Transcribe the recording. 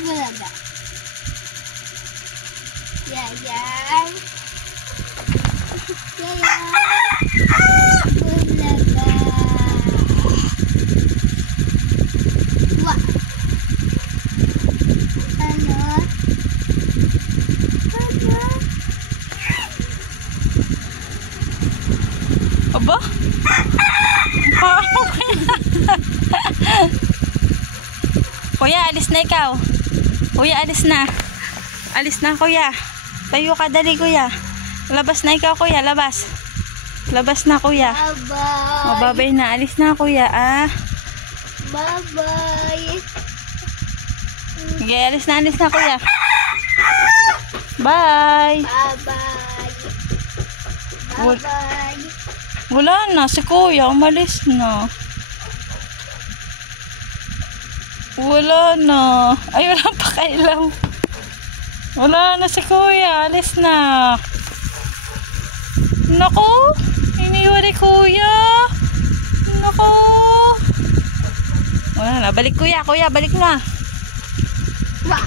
Bulaga. Yayang. Yayang. Bulaga. Wa. Ano? Aba? Kuya, alis na ikaw. Kuya, alis na. Alis na, kuya. Tayo ka, dali, kuya. Labas na ikaw, kuya. Labas. Labas na, kuya. Bye-bye. O, babay na. Alis na, kuya. Ah. Bye-bye. Sige, alis na, kuya. Bye. Bye-bye. Bye-bye. Wala na, si kuya. Umalis na. Wala na. Ay, wala pa kailang. Wala na si kuya. Alis na. Naku. Iniwan ni kuya. Naku. Wala na. Balik kuya. Kuya, balik na. Wah.